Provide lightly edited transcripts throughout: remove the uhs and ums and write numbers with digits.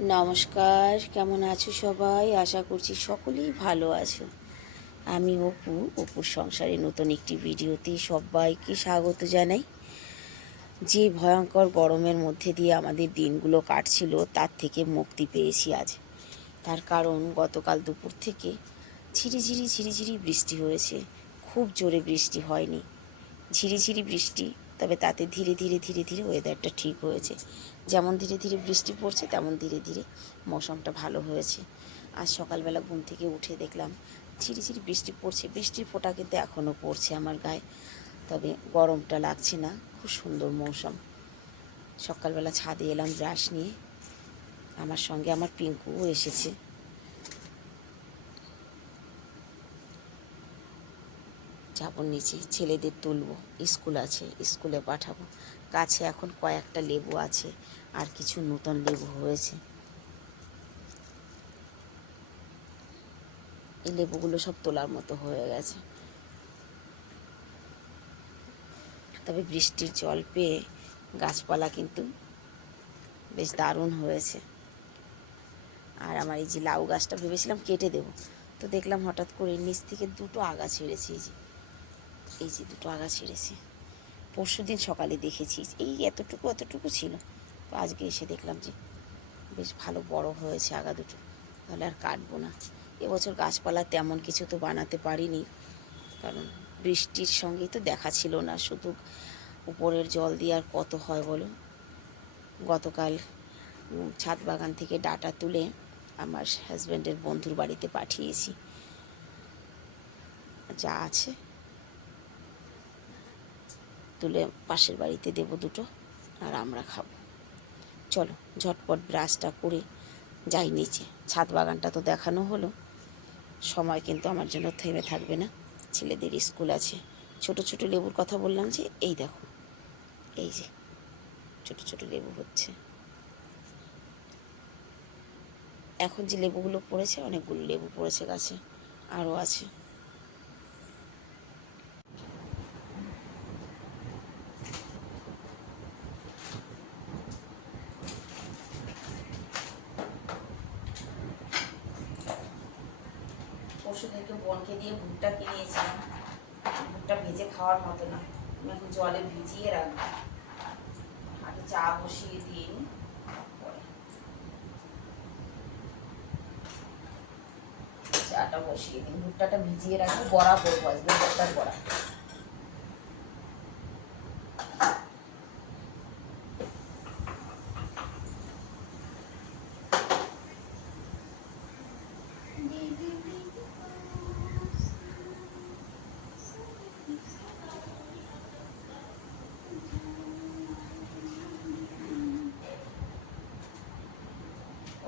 নমস্কার, কেমন আছো সবাই? আশা করছি সকলেই ভালো আছো। আমি অপুর সংসারে নতুন একটি ভিডিওতে সবাইকে স্বাগত জানাই। যে ভয়ঙ্কর গরমের মধ্যে দিয়ে আমাদের দিনগুলো কাটছিল তার থেকে মুক্তি পেয়েছি আজ। তার কারণ গতকাল দুপুর থেকে ঝিরিঝিরি বৃষ্টি হয়েছে। খুব জোরে বৃষ্টি হয়নি, ঝিরিঝিরি বৃষ্টি। তবে তাতে ধীরে ধীরে ওয়েদারটা ঠিক হয়েছে। যেমন ধীরে ধীরে বৃষ্টি পড়ছে তেমন ধীরে ধীরে মৌসুমটা ভালো হয়েছে। আজ সকালবেলা ঘুম থেকে উঠে দেখলাম ঝিরিঝিরি বৃষ্টি পড়ছে। বৃষ্টির ফোঁটা কিন্তু এখনও পড়ছে আমার গায়ে, তবে গরমটা লাগছে না। খুব সুন্দর মৌসুম। সকালবেলা ছাদে এলাম ব্রাশ নিয়ে, আমার সঙ্গে আমার পিঙ্কুও এসেছে। যাবো নিচে, ছেলেদের তুলবো, স্কুল আছে, স্কুলে পাঠাবো। গাছে এখন কয়েকটা লেবু আছে, আর কিছু নতুন লেবু হয়েছে। এই লেবুগুলো সব তোলার মতো হয়ে গেছে। তবে বৃষ্টির জল পেয়ে গাছপালা কিন্তু বেশ দারুণ হয়েছে। আর আমার এই যে লাউ গাছটা ভেবেছিলাম কেটে দেবো, তো দেখলাম হঠাৎ করে নিচ থেকে দুটো আগা ছেড়েছে। এই যে দুটো আগা ছেড়েছে। পরশুদিন সকালে দেখেছি এই এতটুকু ছিল, তো আজকে এসে দেখলাম যে বেশ ভালো বড় হয়েছে আগা দুটো। তাহলে আর কাটবো না। এবছর গাছপালা তেমন কিছু তো বানাতে পারিনি, কারণ বৃষ্টির সঙ্গেই তো দেখা ছিল না। শুধু উপরের জল দিয়ে আর কত হয় বলো। গতকাল ছাদ বাগান থেকে ডাটা তুলে আমার হাজব্যান্ডের বন্ধুর বাড়িতে পাঠিয়েছি। যা আছে তুলে পাশের বাড়িতে দেবো দুটো, আর আমরা খাবো। চলো ঝটপট ব্রাশটা করে যাই নিচে। ছাদ বাগানটা তো দেখানো হলো, সময় কিন্তু আমার জন্য থেমে থাকবে না। ছেলেদের স্কুল আছে। ছোট ছোট লেবুর কথা বললাম যে, এই দেখো, এই যে ছোট ছোট লেবু হচ্ছে। এখন যে লেবুগুলো পড়েছে, অনেকগুলো লেবু পড়েছে গাছে, আরও আছে। পরশুদিনকে বোনকে দিয়ে ভুট্টা কিনিয়েছিলাম। ভুট্টা ভেজে খাওয়ার মতো না, আমি এখন জলে ভিজিয়ে রাখবো। আগে চা বসিয়ে দিয়ে পরে চাটা বসিয়ে দিই। ভুট্টাটা ভিজিয়ে রাখবো, বড়া করবো আজকে, ভুট্টার বড়া।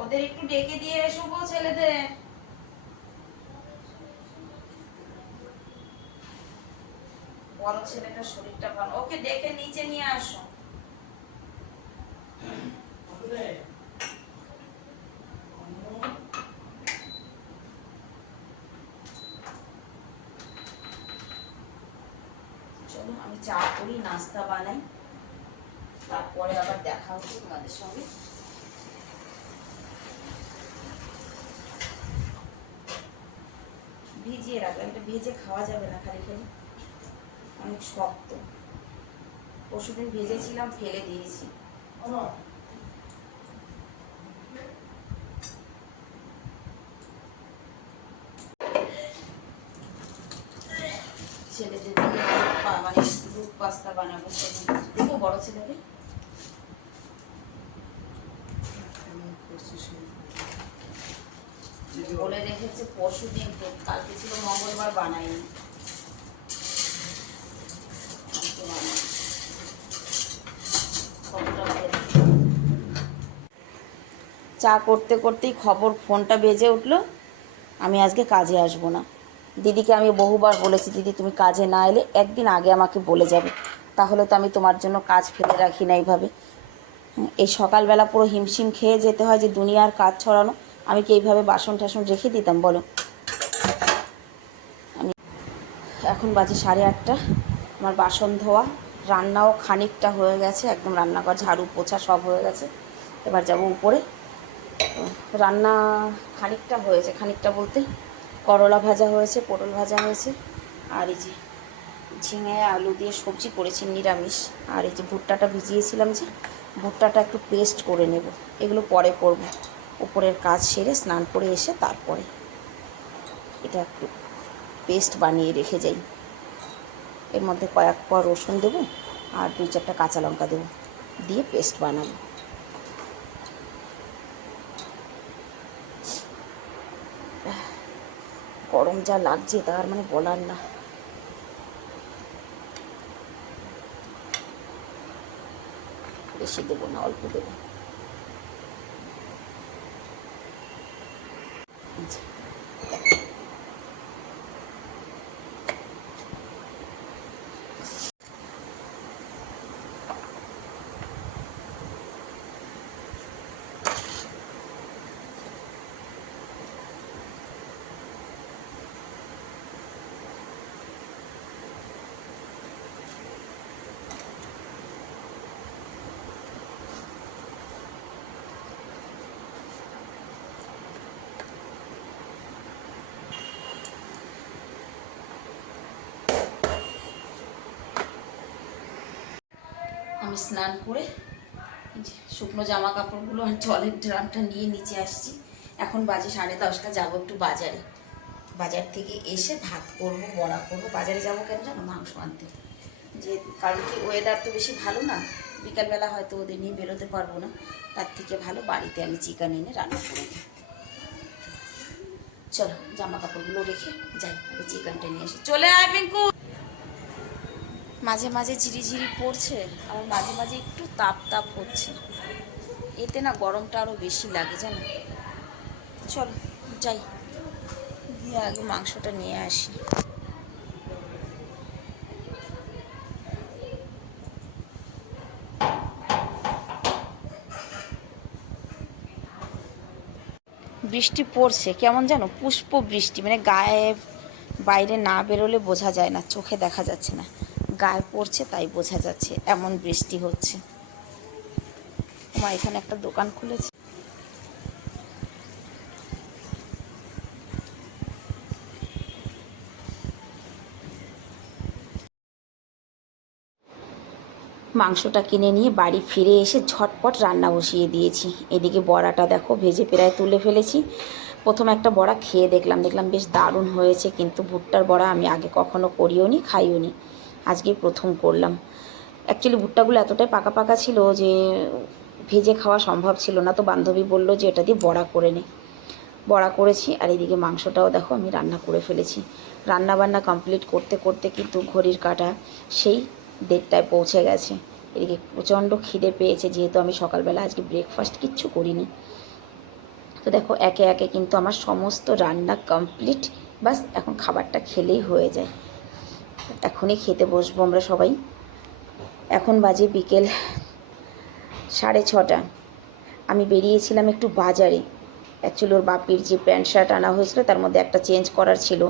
ওদের একটু ডেকে দিয়ে এসো গো ছেলেদের। বড় ছেলেটার শরীরটা ভালো, ওকে ডেকে নিচে নিয়ে আসো। চলো আমি চা করি, নাস্তা বানাই, তারপরে আবার দেখা হচ্ছে তোমাদের সঙ্গে। ভিজিয়ে রাখলাম, এটা ভেজে খাওয়া যাবে না খালি খালি, অনেক শক্ত। পরশুদিন ভেজেছিলাম, ফেলে দিয়েছি। ছেলেদের মানে দুধ পাস্তা বানাবো, দেখো বড় ছেলেকে বলে রেখেছে পরশুদিন, কালকে ছিল মঙ্গলবার, বানাইনি। চা করতে করতেই ফোনটা বেজে উঠলো, আমি আজকে কাজে আসবো না। দিদিকে আমি বহুবার বলেছি, দিদি তুমি কাজে না এলে একদিন আগে আমাকে বলে যাবে, তাহলে তো আমি তোমার জন্য কাজ ফেলে রাখি না এইভাবে। এই সকালবেলা পুরো হিমশিম খেয়ে যেতে হয় যে দুনিয়ার কাজ ছড়ানো। আমি কি এইভাবে বাসন টাসন রেখে দিতাম বলো? আমি এখন বাজে 8:30, আমার বাসন ধোয়া, রান্নাও খানিকটা হয়ে গেছে, একদম রান্নাঘর ঝাড়ু পোছা সব হয়ে গেছে। এবার যাব উপরে, রান্না খানিকটা হয়েছে, খানিকটা বলতে করলা ভাজা হয়েছে, পটল ভাজা হয়েছে, আর এই যে ঝিঙে আলু দিয়ে সবজি করেছি নিরামিষ। আর এই যে ভুট্টাটা ভিজিয়েছিলাম, যে ভুট্টাটা একটু পেস্ট করে নেব, এগুলো পরে করব। উপরের কাজ সেরে স্নান করে এসে তারপরে এটা একটু পেস্ট বানিয়ে রেখে যাই। এর মধ্যে কয়েক কোয়া রসুন দেবো আর 2-4টা কাঁচা লঙ্কা দেবো, দিয়ে পেস্ট বানাবো। গরম যা লাগছে তার মানে বলার না। বেশি দেবো না, অল্প দেবো। আমি স্নান করে শুকনো জামা কাপড়গুলো আর জলের ড্রামটা নিয়ে নিচে আসছি। এখন বাজে 10:30, যাবো একটু বাজারে। বাজার থেকে এসে ভাত করব, বড়া করব। বাজারে যাবো কেন জানো? মাংস আনতে। যে কারণ কি ওয়েদার তো বেশি ভালো না, বিকালবেলা হয়তো ওদের নিয়ে বেরোতে পারবো না, তার থেকে ভালো বাড়িতে আমি চিকেন এনে রান্না করে দিই। চলো জামা কাপড়গুলো রেখে যাই, ওই চিকেনটা নিয়ে এসে। চলে আয় পিঙ্কু। মাঝে মাঝে ঝিরিঝিরি পড়ছে, আর মাঝে মাঝে একটু তাপ তাপ হচ্ছে, এতে না গরমটা আরও বেশি লাগে জানো। চলো যাই, গিয়ে আগে মাংসটা নিয়ে আসি। বৃষ্টি পড়ছে কেমন জানো, পুষ্প বৃষ্টি, মানে গায়ে বাইরে না বেরোলে বোঝা যায় না, চোখে দেখা যাচ্ছে না, গায়ে পড়ছে তাই বোঝা যাচ্ছে, এমন বৃষ্টি হচ্ছে। আমার এখানে একটা দোকান খুলেছে। মাংসটা কিনে নিয়ে বাড়ি ফিরে এসে ঝটপট রান্না বসিয়ে দিয়েছি। এদিকে বড়াটা দেখো ভেজে প্রায় তুলে ফেলেছি। প্রথমে একটা বড়া খেয়ে দেখলাম বেশ দারুণ হয়েছে, কিন্তু ভুট্টার বড়া আমি আগে কখনো করিও নি, খাইও নি, আজকে প্রথম করলাম। অ্যাকচুয়ালি ভুট্টাগুলো এতটাই পাকা পাকা ছিল যে ভেজে খাওয়া সম্ভব ছিল না, তো বান্ধবী বলল যে এটা দিয়ে বড়া করে নে। বড়া করেছি। আর এদিকে মাংসটাও দেখো আমি রান্না করে ফেলেছি। রান্না বান্না কমপ্লিট করতে করতে কিন্তু ঘড়ির কাঁটা সেই 1:30টায় পৌঁছে গেছে। এদিকে প্রচণ্ড খিদে পেয়েছে, যেহেতু আমি সকালবেলা আজকে ব্রেকফাস্ট কিচ্ছু করিনি। তো দেখো একে একে কিন্তু আমার সমস্ত রান্না কমপ্লিট, বাস এখন খাবারটা খেলেই হয়ে যায়। এখনই খেতে বসবো আমরা সবাই। এখন বাজে বিকেল 6:30। আমি বেরিয়েছিলাম একটু বাজারে। অ্যাকচুয়ালি ওর বাপির যে প্যান্ট শার্ট আনা হয়েছিল তার মধ্যে একটা চেঞ্জ করার ছিল।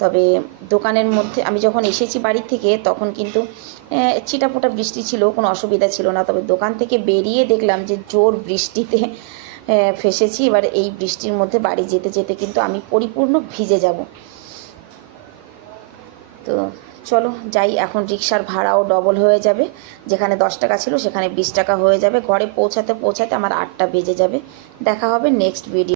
তবে দোকানের মধ্যে আমি যখন এসেছি বাড়ির থেকে তখন কিন্তু ছিটাফোঁটা বৃষ্টি ছিল, কোনো অসুবিধা ছিল না। তবে দোকান থেকে বেরিয়ে দেখলাম যে জোর বৃষ্টিতে ফেসেছি। এবার এই বৃষ্টির মধ্যে বাড়ি যেতে যেতে কিন্তু আমি পরিপূর্ণ ভিজে যাব। তো চলো যাই, এখন রিক্সার ভাড়াও ডবল হয়ে যাবে, যেখানে 10 টাকা ছিল সেখানে 20 টাকা হয়ে যাবে। ঘরে পৌঁছাতে পৌঁছাতে আমার 8টা বেজে যাবে। দেখা হবে নেক্সট ভিডিও।